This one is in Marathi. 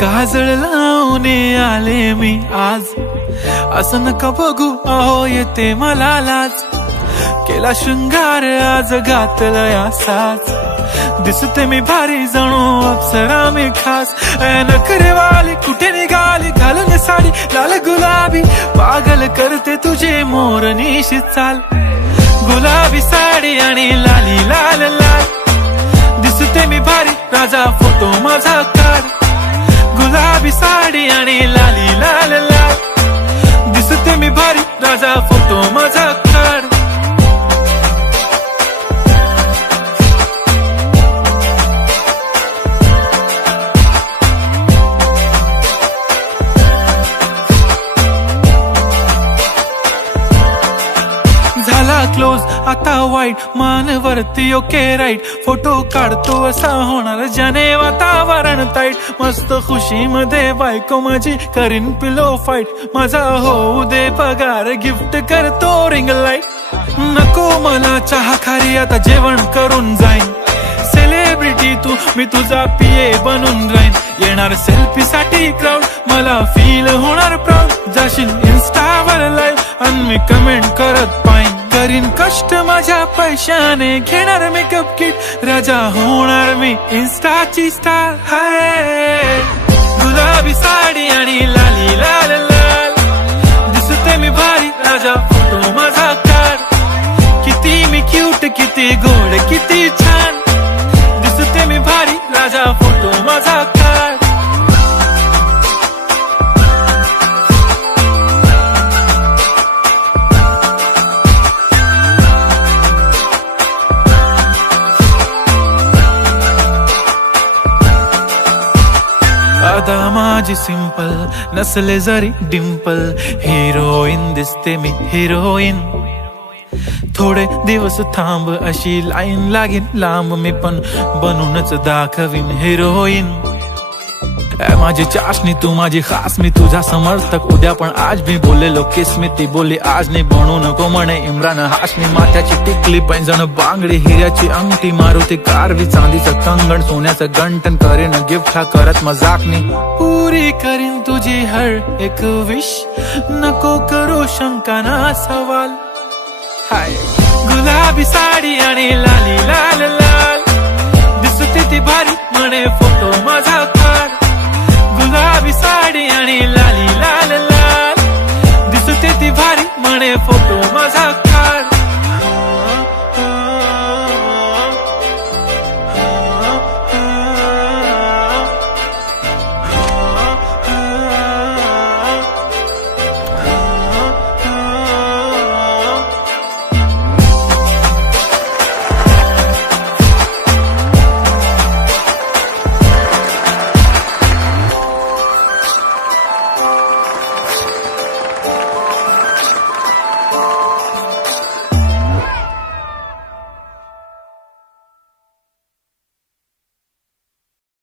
काजळ लावून आले मी आज, असं नका बघू अहो येते मला लाज. केला शृंगार आज घातला या साज, दिसते मी भारी जणू अप्सरा मी खास. नखरेवाली कुठे निघाली घालून साडी लाल गुलाबी, पागल करते तुझे मोरनीशी चाल. गुलाबी साडी आणि लाली लाल लाल, दिसते मी भारी राजा फोटो माझा काढ. गुलाबी साडी आणि लाली लाल लाल, दिसते मी भारी राजा फोटो माझा काढ. झाला क्लोज आता वाईट, मानवरती ओके राईट. फोटो काढतो असा होणार ज्याने वातावरण ताईट. मस्त खुशी मध्ये बायको माझी करीन पिलो फाईट. माझा होऊ दे पगार गिफ्ट करतो रिंग लाईट. नको मला चहा खारी आता जेवण करून जाईन. सेलिब्रिटी तू मी तुझा पिये बनून राहीन. येणार सेल्फी साठी क्राऊड मला फील होणार प्राऊड. जाशील इन्स्टावर लाईव्ह आणि मी कमेंट करत पाईन. करीन कष्ट माझ्या पैशाने घेणार मेकअप किट. राजा होणार मी इन्स्टाची स्टार. हाय गुलाबी साडी आणि लाली लाल लाल, दिसते मी भारी राजा फोटो माझा काढ. किती मी क्यूट किती गोड किती छान, दिसते मी भारी राजा फोटो माझा काढ. अदा माझी सिंपल नसले जरी डिंपल, हिरोईन दिसते मी हिरोईन. थोडे दिवस थांब अशी लाईन लागेल लांब, मी पण बनूनच दाखवीन हिरोईन. माझी चाशनी तू माझी खास, मी तुझा समर्थक उद्या पण आज. मी बोललेलो किस मी ती बोलली आज नाही. बनू नको म्हणे इम्रान हाशमी. माथ्याची टिकली पैंजण बांगडी हिऱ्याची अंगठी, मारुती कारवी चांदीचं कंगण सोन्याचं गंटन. करीन गिफ्ट हा करत मजाकनी, पुरी करीन तुझी हर एक विश. नको करू शंका ना सवाल. हाय गुलाबी साडी आणि लाली लाल लाल, दिसते ती भारी म्हणे फोटो माझा काढ. गुलाबी साडी आणि लाली लाल लाल, दिसते ती भारी म्हणे फोटो माझा काढ.